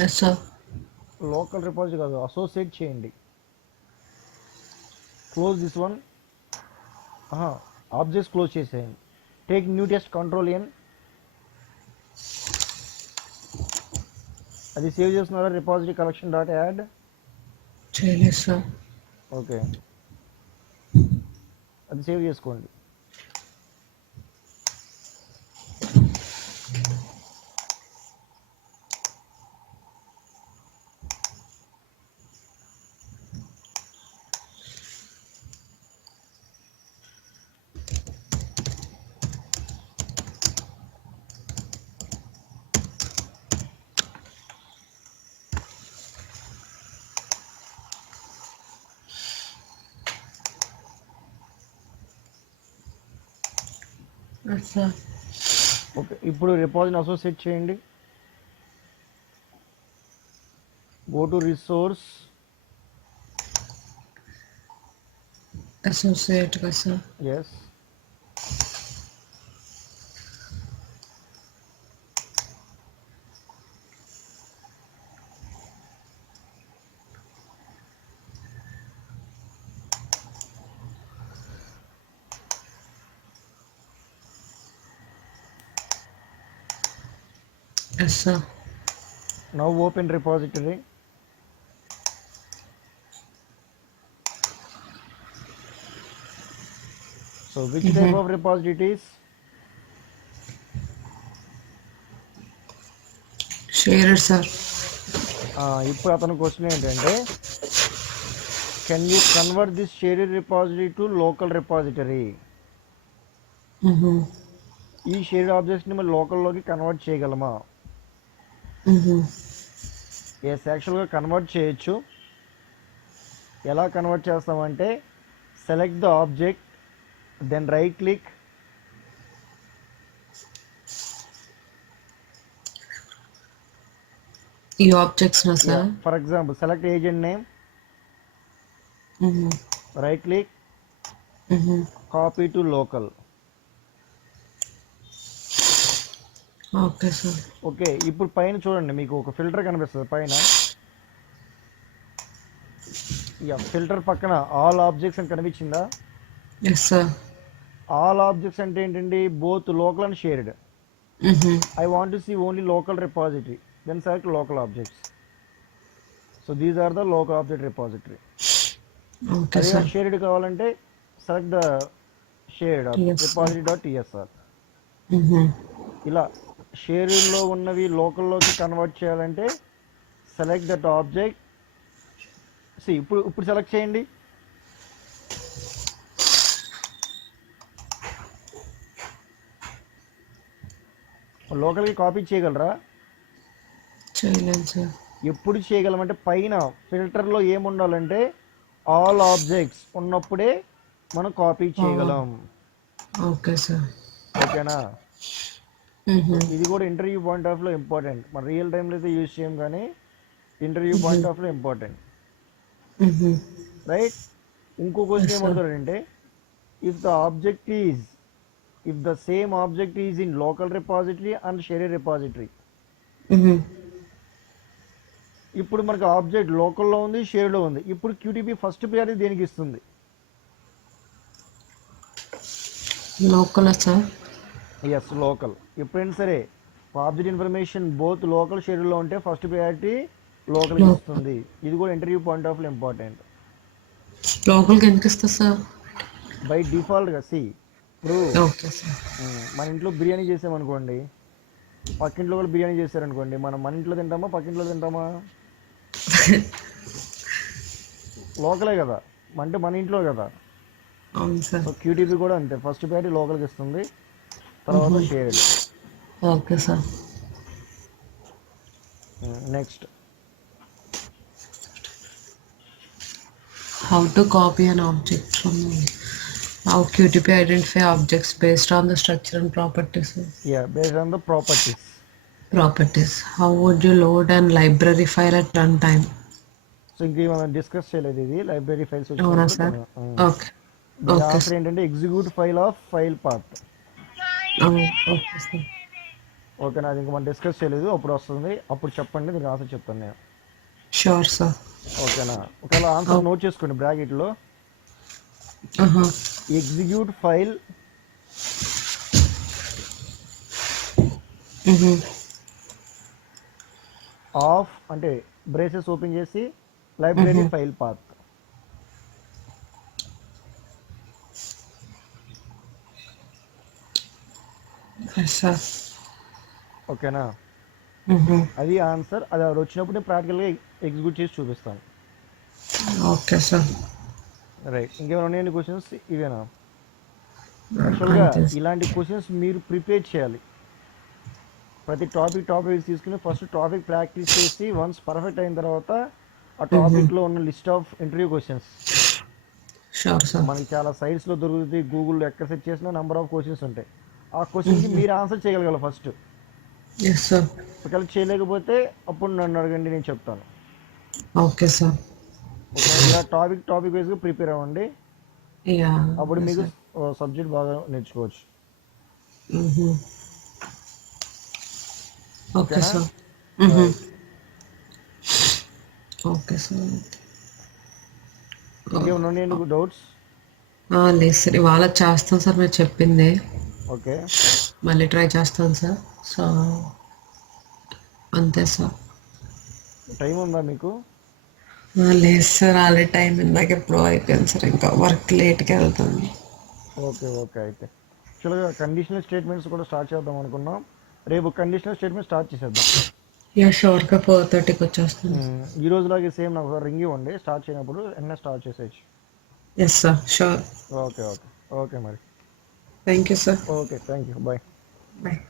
Yes, sir. Local repository కాదు, associate చేయండి. Close this one. Objects close చేసేయండి. Take new test control N. అది save చేస్తున్నారా? Repository collection dot add. చేయలేదు sir. Okay, అది save చేసుకోండి. Yes, sir. ఓకే, ఇప్పుడు రిపాజిటరీని అసోసియేట్ చేయండి. Go to resource. Associate का sir. Yes, Yes, sir. Now open repository. So which type of repository it is? Shared, sir. ఇప్పుడు అతని question ఏంటంటే, can you convert this shared repository to local repository? Mm-hmm. ఈ షేర్డ్ ఆబ్జెక్ట్స్ని మనం లోకల్లోకి కన్వర్ట్ చేయగలమా? Mm-hmm. Yes, యాక్చువల్గా కన్వర్ట్ చేయొచ్చు. ఎలా కన్వర్ట్ చేస్తామంటే, select the object, then right click, ఈ ఆబ్జెక్ట్స్ నా sir. For example select agent name, Mm-hmm. Right click, Mm-hmm. Copy to local. Okay sir. Okay, ఇప్పుడు పైన చూడండి, మీకు ఒక ఫిల్టర్ కనిపిస్తుంది పైన. ఫిల్టర్ పక్కన ఆల్ ఆబ్జెక్ట్స్ అని కనిపించిందా? Yes sir. ఆల్ ఆబ్జెక్ట్స్ అంటే ఏంటండి? Both local and shared. Mm-hmm. I want to see only local repository, then select local objects. So these are the local object repository. Okay అదే సార్. షేర్డ్ కావాలంటే select the shared repository.tsr. Mm-hmm. ఇలా షేర్డ్లో ఉన్నవి లోకల్లోకి కన్వర్ట్ చేయాలంటే select that object. ఇప్పుడు సెలెక్ట్ చేయండి. లోకల్కి కాపీ చేయగలరా? చేయలేను సార్. ఎప్పుడు చేయగలమంటే, పైన ఫిల్టర్లో ఏముండాలంటే ఆల్ ఆబ్జెక్ట్స్ ఉన్నప్పుడే మనం కాపీ చేయగలం. Okay sir. ఓకేనా? ఇది కూడా ఇంటర్వ్యూ పాయింట్ ఆఫ్ లో ఇంపార్టెంట్. మన రియల్ టైంలో అయితే యూజ్ చేయం, కానీ ఇంటర్వ్యూ పాయింట్ ఆఫ్ లో ఇంపార్టెంట్, రైట్? ఇంకో క్వశ్చన్ ఏమవుతాడంటే, if the same object is in local repository and shared repository. ఇప్పుడు మనకు ఆబ్జెక్ట్ లోకల్లో ఉంది, షేర్లో ఉంది. ఇప్పుడు క్యూటీపీ ఫస్ట్ ప్రియారిటీ దేనికి ఇస్తుంది? Local sir. Yes, local. ఎప్పుడైనా సరే ఆబ్జెక్ట్ ఇన్ఫర్మేషన్ బోత్ లోకల్ షేర్లో ఉంటే ఫస్ట్ ప్రియారిటీ లోకల్కి ఇస్తుంది. ఇది కూడా ఇంటర్వ్యూ పాయింట్ ఆఫ్ ఇంపార్టెంట్. లోకల్కి ఎందుకు ఇస్తుంది సార్? బై డిఫాల్ట్గా ఇప్పుడు ఓకే సార్. మన ఇంట్లో బిర్యానీ చేసామనుకోండి, పక్కింట్లో కూడా బిర్యానీ చేశారనుకోండి, మనం మన ఇంట్లో తింటామా పక్కింట్లో తింటామా? లోకలే కదా, అంటే మన ఇంట్లో కదా. అవును సార్. సో క్యూటీపీ కూడా అంతే, ఫస్ట్ ప్రియారిటీ లోకల్కి ఇస్తుంది, తర్వాత shared. Okay sir. Next, how to copy an object from how QTP identify objects based on the structure and properties. Based on the Properties. How would you load an library file at runtime? So ఇంక మనం డిస్కస్ చేయలేదు ఇది. Library files అవునా వచ్చినప్పుడు sir? Okay. దీని okay answer ఏంటంటే execute file of file path. Okay sir. ఓకేనా, అది ఇంకా మనం డిస్కస్ చేయలేదు, అప్పుడు వస్తుంది, అప్పుడు చెప్పండి, మీకు ఆన్సర్ చెప్తాను నేను. Sure sir. ఓకేనా, ఒకవేళ ఆన్సర్ నోట్ చేసుకోండి బ్రాకెట్లో. ఆహా. ఎగ్జిక్యూట్ ఫైల్ ఆఫ్ అంటే బ్రేసెస్ ఓపెన్ చేసి లైబ్రరీ ఫైల్ పాత్. సార్. ఓకేనా, అది ఆన్సర్. అది వచ్చినప్పుడు నేను ప్రాక్టికల్గా ఎగ్జిక్యూట్ చేసి చూపిస్తాను. Okay sir. రైట్, ఇంకేమైనా ఉన్నాయండి క్వశ్చన్స్? ఇవేనా? యాక్చువల్గా ఇలాంటి క్వశ్చన్స్ మీరు ప్రిపేర్ చేయాలి. ప్రతి టాపిక్ తీసుకుని ఫస్ట్ టాపిక్ ప్రాక్టీస్ చేసి వన్స్ పర్ఫెక్ట్ అయిన తర్వాత ఆ టాపిక్లో ఉన్న list of interview questions sure sir. మనకి చాలా సైట్స్లో దొరుకుతుంది, గూగుల్లో ఎక్కడ సెర్చ్ చేసినా నెంబర్ ఆఫ్ క్వశ్చన్స్ ఉంటాయి. ఆ క్వశ్చన్కి మీరు ఆన్సర్ చేయగలగాలి ఫస్ట్. Yes sir. ఒకవేళ చేయలేకపోతే అప్పుడు నన్ను అడగండి, నేను చెప్తాను. Okay sir. ఓకే, ఇలా టాపిక్ వైజ్గా ప్రిపేర్ అవ్వండి, యా. అప్పుడు మీకు సబ్జెక్ట్ బాగా నేర్చుకోవచ్చు. Okay sir. Okay sir. ఇంకేమైనా ఉన్నాయండి డౌట్స్? లేదు సార్, ఇవాళ చేస్తాను సార్ మీరు చెప్పింది. ఓకే, మళ్ళీ ట్రై చేస్తాను సార్. సో అంతే సార్. టైం ఉందా మీకు? లేదు సార్, ఆల్రెడీ టైం ఇందాక ఎప్పుడో అయిపోయింది సార్, ఇంకా వర్క్ లేట్గా వెళ్తుంది. ఓకే ఓకే, అయితే యాక్చువల్గా కండిషనల్ స్టేట్మెంట్స్ కూడా స్టార్ట్ చేద్దాం అనుకున్నాం. రేపు కండిషనల్ స్టేట్మెంట్ స్టార్ట్ చేసేద్దాం. యా షూర్గా 4:30కి వచ్చేస్తుంది. ఈ రోజులాగే సేమ్ నాకు రింగ్ ఇవ్వండి, స్టార్ట్ చేయనప్పుడు వెంటనే స్టార్ట్ చేసేయచ్చు. Yes sir, sure. Okay okay okay మరి. Thank you sir. Okay, thank you, bye. Bye.